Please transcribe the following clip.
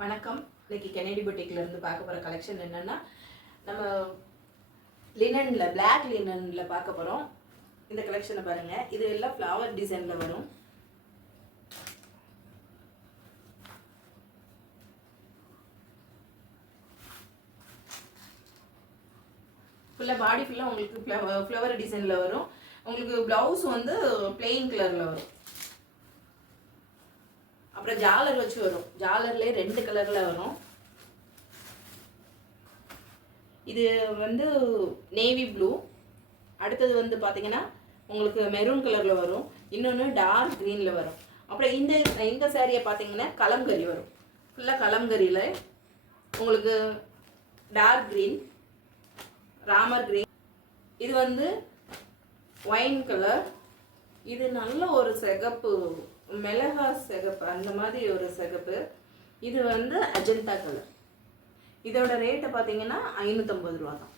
வணக்கம். இன்னைக்கு கெனடி பொட்டிக்ல இருந்து பார்க்க போற கலெக்ஷன் என்னன்னா, நம்ம லினன்ல Black லினன்ல பார்க்க போறோம். இந்த கலெக்ஷனை பாருங்க. இது எல்லாம் ஃப்ளவர் டிசைன்ல வரும். ஃபுல்லா பாடி ஃபுல்லா உங்களுக்கு ஃப்ளவர் டிசைன்ல வரும். உங்களுக்கு பிளவுஸ் வந்து பிளெயின் கலர்ல வரும். அப்புறம் ஜாலர் வச்சு வரும். ஜாலர்லேயே 2 கலர்ல வரும். இது வந்து நேவி ப்ளூ. அடுத்தது வந்து பார்த்தீங்கன்னா உங்களுக்கு மெரூன் கலர்ல வரும். இன்னொன்று டார்க் க்ரீன்ல வரும். அப்புறம் இந்த சாரியை பார்த்தீங்கன்னா கலம்கரி வரும். ஃபுல்லாக கலம்கரியில் உங்களுக்கு டார்க் க்ரீன், ராமர் க்ரீன். இது வந்து ஒயின் கலர். இது நல்ல ஒரு சிகப்பு, மிளகா சிகப்பு, அந்த மாதிரி ஒரு சிகப்பு. இது வந்து அஜந்தா கலர். இதோட ரேட்டை பார்த்தீங்கன்னா 550 ரூபா தான்.